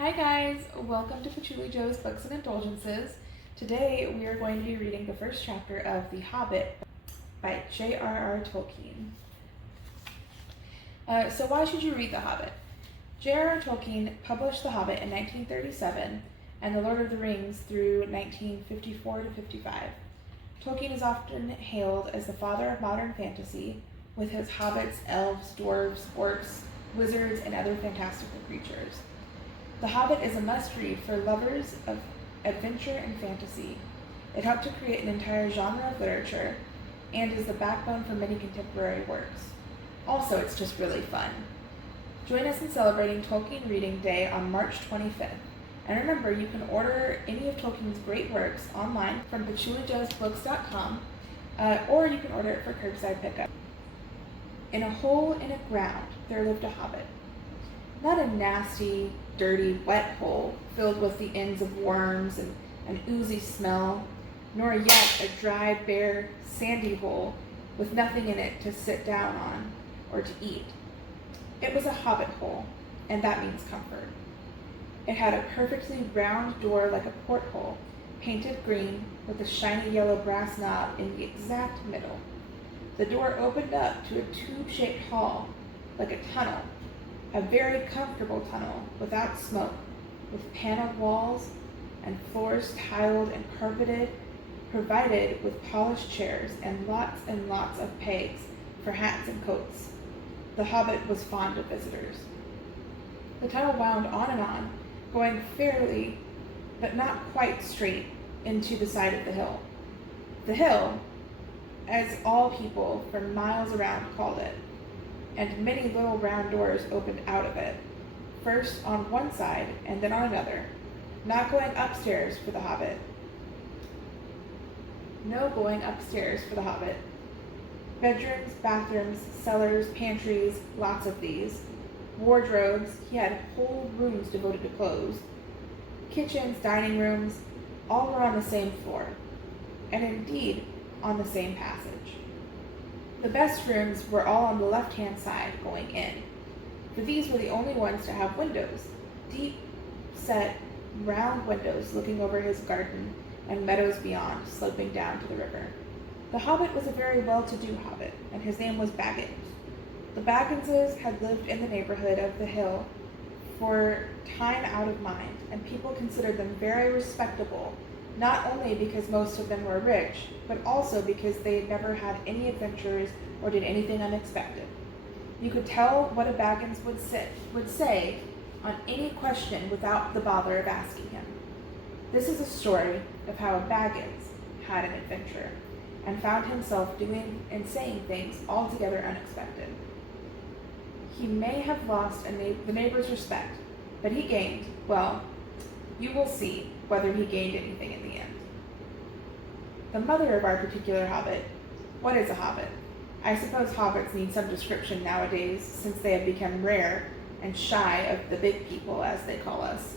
Hi guys, welcome to Patchouli Joe's Books and Indulgences. Today we are going to be reading the first chapter of The Hobbit by J.R.R. Tolkien. So why should you read The Hobbit? J.R.R. Tolkien published The Hobbit in 1937 and The Lord of the Rings through 1954 to 55. Tolkien is often hailed as the father of modern fantasy, with his hobbits, elves, dwarves, orcs, wizards, and other fantastical creatures. The Hobbit is a must-read for lovers of adventure and fantasy. It helped to create an entire genre of literature and is the backbone for many contemporary works. Also, it's just really fun. Join us in celebrating Tolkien Reading Day on March 25th. And remember, you can order any of Tolkien's great works online from patchoulijoesbooks.com, or you can order it for curbside pickup. In a hole in a ground, there lived a hobbit. Not a nasty, dirty, wet hole filled with the ends of worms and an oozy smell, nor yet a dry, bare, sandy hole with nothing in it to sit down on or to eat. It was a hobbit hole, and that means comfort. It had a perfectly round door like a porthole, painted green with a shiny yellow brass knob in the exact middle. The door opened up to a tube-shaped hall, like a tunnel, a very comfortable tunnel without smoke, with paneled walls and floors tiled and carpeted, provided with polished chairs and lots of pegs for hats and coats. The Hobbit was fond of visitors. The tunnel wound on, going fairly, but not quite straight, into the side of the hill. The hill, as all people for miles around called it, and many little round doors opened out of it, first on one side and then on another, not going upstairs for the Hobbit. No going upstairs for the Hobbit. Bedrooms, bathrooms, cellars, pantries, lots of these. Wardrobes, he had whole rooms devoted to clothes. Kitchens, dining rooms, all were on the same floor, and indeed on the same passage. The best rooms were all on the left-hand side going in, for these were the only ones to have windows, deep-set, round windows looking over his garden and meadows beyond, sloping down to the river. The Hobbit was a very well-to-do hobbit, and his name was Baggins. The Bagginses had lived in the neighborhood of the hill for time out of mind, and people considered them very respectable, not only because most of them were rich, but also because they never had any adventures or did anything unexpected. You could tell what a Baggins would say on any question without the bother of asking him. This is a story of how a Baggins had an adventure and found himself doing and saying things altogether unexpected. He may have lost the neighbor's respect, but he gained, well, you will see whether he gained anything in the end. The mother of our particular hobbit. What is a hobbit? I suppose hobbits need some description nowadays, since they have become rare and shy of the big people, as they call us.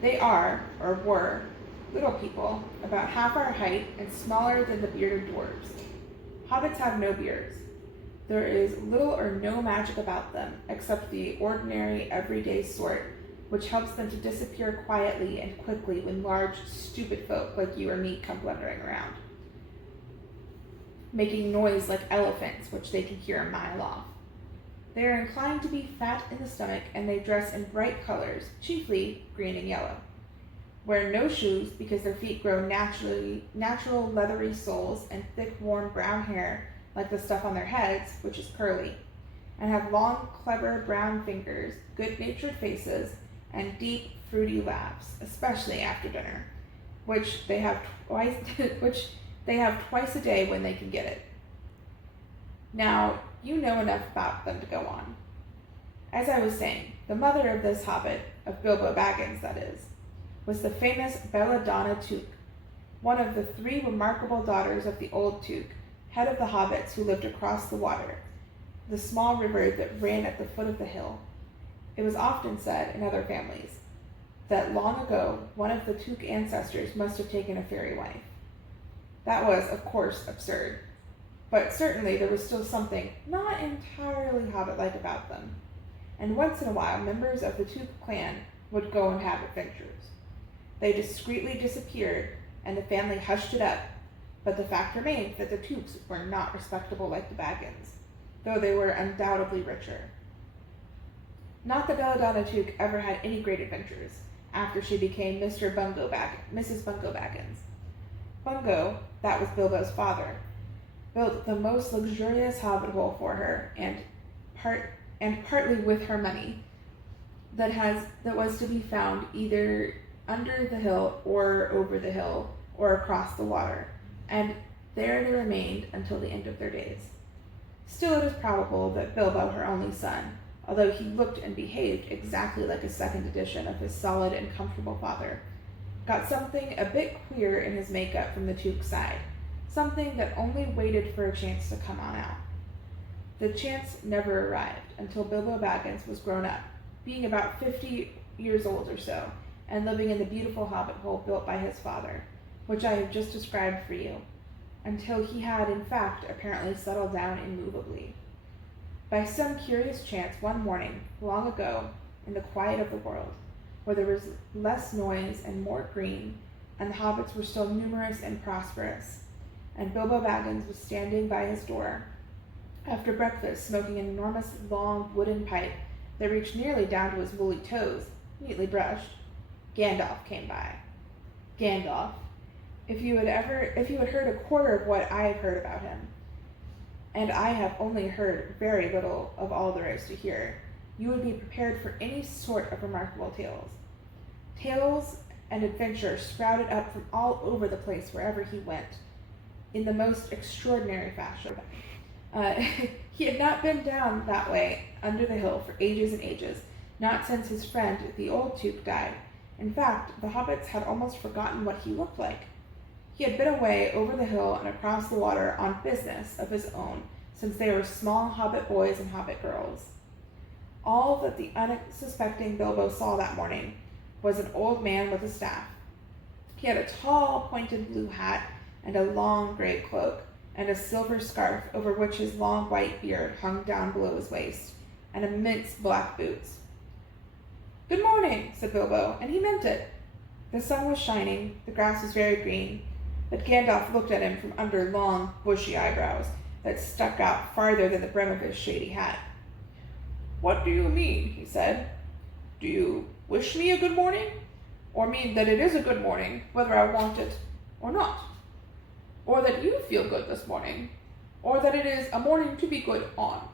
They are, or were, little people, about half our height and smaller than the bearded dwarves. Hobbits have no beards. There is little or no magic about them, except the ordinary, everyday sort, which helps them to disappear quietly and quickly when large, stupid folk like you or me come blundering around, making noise like elephants, which they can hear a mile off. They are inclined to be fat in the stomach, and they dress in bright colors, chiefly green and yellow. Wear no shoes because their feet grow natural leathery soles and thick, warm brown hair like the stuff on their heads, which is curly, and have long, clever brown fingers, good-natured faces, and deep, fruity laughs, especially after dinner, which they have twice a day when they can get it. Now, you know enough about them to go on. As I was saying, the mother of this hobbit, of Bilbo Baggins that is, was the famous Belladonna Took, one of the 3 remarkable daughters of the old Took, head of the hobbits who lived across the water, the small river that ran at the foot of the hill. It was often said, in other families, that long ago one of the Took ancestors must have taken a fairy wife. That was, of course, absurd, but certainly there was still something not entirely hobbit-like about them, and once in a while members of the Took clan would go and have adventures. They discreetly disappeared, and the family hushed it up, but the fact remained that the Tukes were not respectable like the Baggins, though they were undoubtedly richer. Not that Belladonna Tuke ever had any great adventures after she became Mrs. Bungo Baggins. Bungo, that was Bilbo's father, built the most luxurious hobbit hole for her, and partly with her money, that was to be found either under the hill or over the hill or across the water, and there they remained until the end of their days. Still, it is probable that Bilbo, her only son, although he looked and behaved exactly like a second edition of his solid and comfortable father, got something a bit queer in his makeup from the Tuke side, something that only waited for a chance to come on out. The chance never arrived until Bilbo Baggins was grown up, being about 50 years old or so, and living in the beautiful hobbit hole built by his father, which I have just described for you, until he had in fact apparently settled down immovably. By some curious chance one morning, long ago, in the quiet of the world, where there was less noise and more green, and the hobbits were still numerous and prosperous, and Bilbo Baggins was standing by his door, after breakfast smoking an enormous long wooden pipe that reached nearly down to his woolly toes, neatly brushed, Gandalf came by. Gandalf, if you had heard a quarter of what I have heard about him, and I have only heard very little of all there is to hear, you would be prepared for any sort of remarkable tales. Tales and adventures sprouted up from all over the place wherever he went, in the most extraordinary fashion. He had not been down that way under the hill for ages and ages, not since his friend, the old Tuke, died. In fact, the hobbits had almost forgotten what he looked like. He had been away over the hill and across the water on business of his own since they were small hobbit boys and hobbit girls. All that the unsuspecting Bilbo saw that morning was an old man with a staff. He had a tall, pointed blue hat and a long gray cloak, and a silver scarf over which his long white beard hung down below his waist, and immense black boots. "Good morning," said Bilbo, and he meant it. The sun was shining, the grass was very green, but Gandalf looked at him from under long, bushy eyebrows that stuck out farther than the brim of his shady hat. "What do you mean?" he said. "Do you wish me a good morning? Or mean that it is a good morning, whether I want it or not? Or that you feel good this morning? Or that it is a morning to be good on?"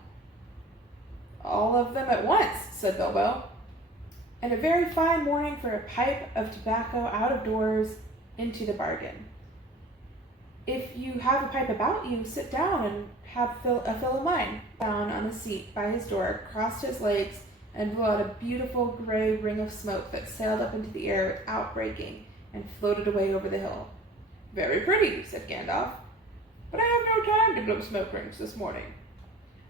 "All of them at once," said Bilbo. "And a very fine morning for a pipe of tobacco out of doors into the bargain. If you have a pipe about you, sit down and have a fill of mine." Down on a seat by his door, crossed his legs, and blew out a beautiful gray ring of smoke that sailed up into the air without breaking and floated away over the hill. "Very pretty," said Gandalf, "but I have no time to blow smoke rings this morning.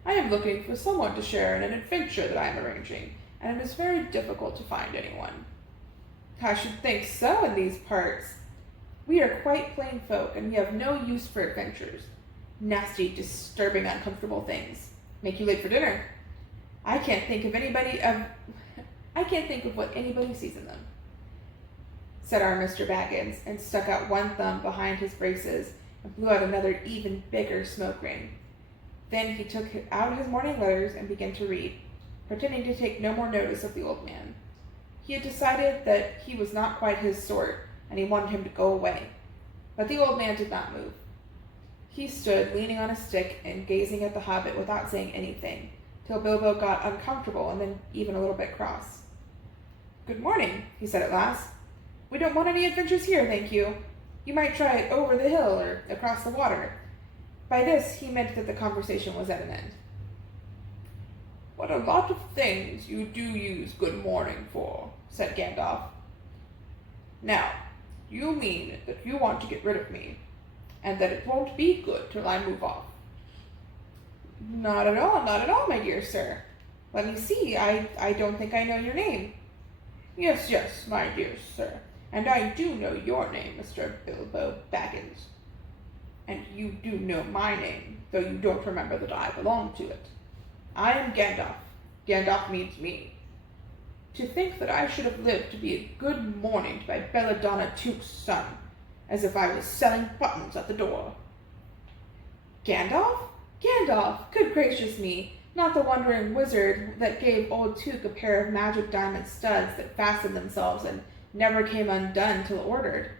I am looking for someone to share in an adventure that I am arranging, and it is very difficult to find anyone." "I should think so in these parts. We are quite plain folk, and we have no use for adventures. Nasty, disturbing, uncomfortable things. Make you late for dinner. I can't think of what anybody sees in them," said our Mr. Baggins, and stuck out one thumb behind his braces and blew out another even bigger smoke ring. Then he took out his morning letters and began to read, pretending to take no more notice of the old man. He had decided that he was not quite his sort, and he wanted him to go away. But the old man did not move. He stood leaning on a stick and gazing at the hobbit without saying anything, till Bilbo got uncomfortable and then even a little bit cross. "Good morning," he said at last. "We don't want any adventures here, thank you. You might try it over the hill or across the water." By this he meant that the conversation was at an end. "What a lot of things you do use good morning for," said Gandalf. "Now, you mean that you want to get rid of me, and that it won't be good till I move off?" Not at all, my dear sir. Let me see, I don't think I know your name." Yes, my dear sir, and I do know your name, Mr. Bilbo Baggins. And you do know my name, though you don't remember that I belong to it. I am Gandalf. Gandalf means me." To think that I should have lived to be a good morning to my belladonna Tuke's son, as if I was selling buttons at the door. Gandalf? Gandalf! Good gracious me! Not the wandering wizard that gave old Tuke a pair of magic diamond studs that fastened themselves and never came undone till ordered.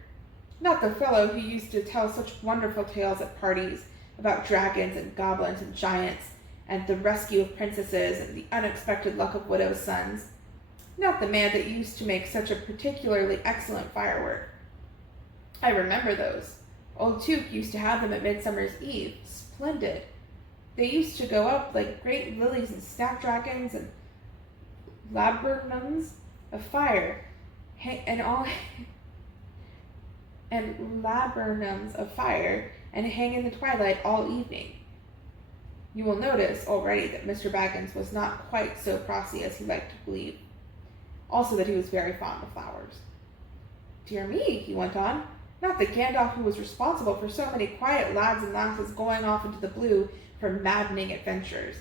Not the fellow who used to tell such wonderful tales at parties about dragons and goblins and giants, and the rescue of princesses and the unexpected luck of widows' sons. Not the man that used to make such a particularly excellent firework. I remember those. Old Tuke used to have them at Midsummer's Eve. Splendid. They used to go up like great lilies and snapdragons and laburnums of fire, and laburnums of fire, and hang in the twilight all evening. You will notice already that Mr. Baggins was not quite so crossy as he liked to believe. Also that he was very fond of flowers. Dear me, he went on, not the Gandalf who was responsible for so many quiet lads and lasses going off into the blue for maddening adventures.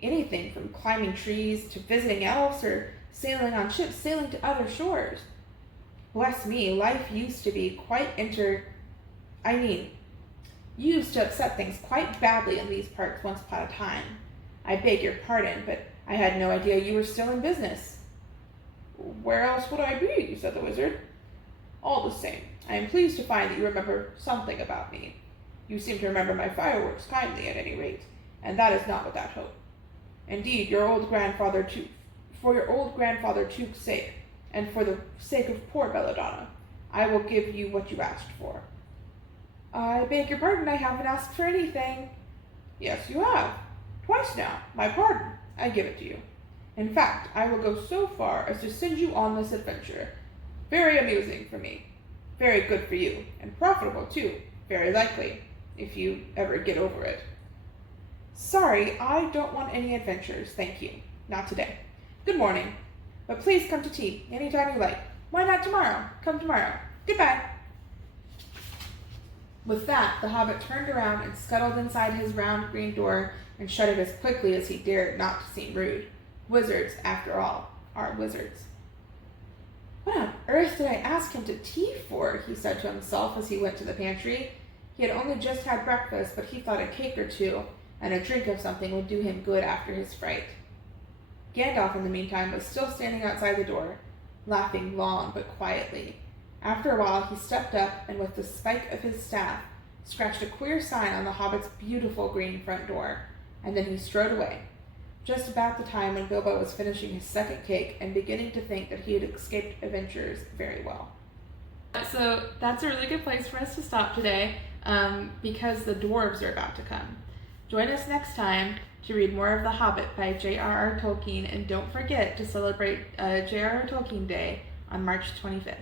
Anything from climbing trees to visiting elves or sailing on ships sailing to other shores. Bless me, life used to be used to upset things quite badly in these parts once upon a time. I beg your pardon, but I had no idea you were still in business. Where else would I be? Said the wizard. All the same, I am pleased to find that you remember something about me. You seem to remember my fireworks kindly, at any rate, and that is not without hope. Indeed, for your old grandfather Tuke's sake, and for the sake of poor Belladonna, I will give you what you asked for. I beg your pardon, I haven't asked for anything. Yes, you have. Twice now. My pardon. I give it to you. In fact, I will go so far as to send you on this adventure. Very amusing for me. Very good for you, and profitable too, very likely, if you ever get over it. Sorry, I don't want any adventures, thank you. Not today. Good morning. But please come to tea, any time you like. Why not tomorrow? Come tomorrow. Goodbye. With that, the hobbit turned around and scuttled inside his round green door and shut it as quickly as he dared, not to seem rude. Wizards, after all, are wizards. What on earth did I ask him to tea for? He said to himself as he went to the pantry. He had only just had breakfast, but he thought a cake or two and a drink of something would do him good after his fright. Gandalf, in the meantime, was still standing outside the door, laughing long but quietly. After a while, he stepped up and with the spike of his staff scratched a queer sign on the hobbit's beautiful green front door, and then he strode away, just about the time when Bilbo was finishing his second cake and beginning to think that he had escaped adventures very well. So that's a really good place for us to stop today, because the dwarves are about to come. Join us next time to read more of The Hobbit by J.R.R. Tolkien, and don't forget to celebrate J.R.R. Tolkien Day on March 25th.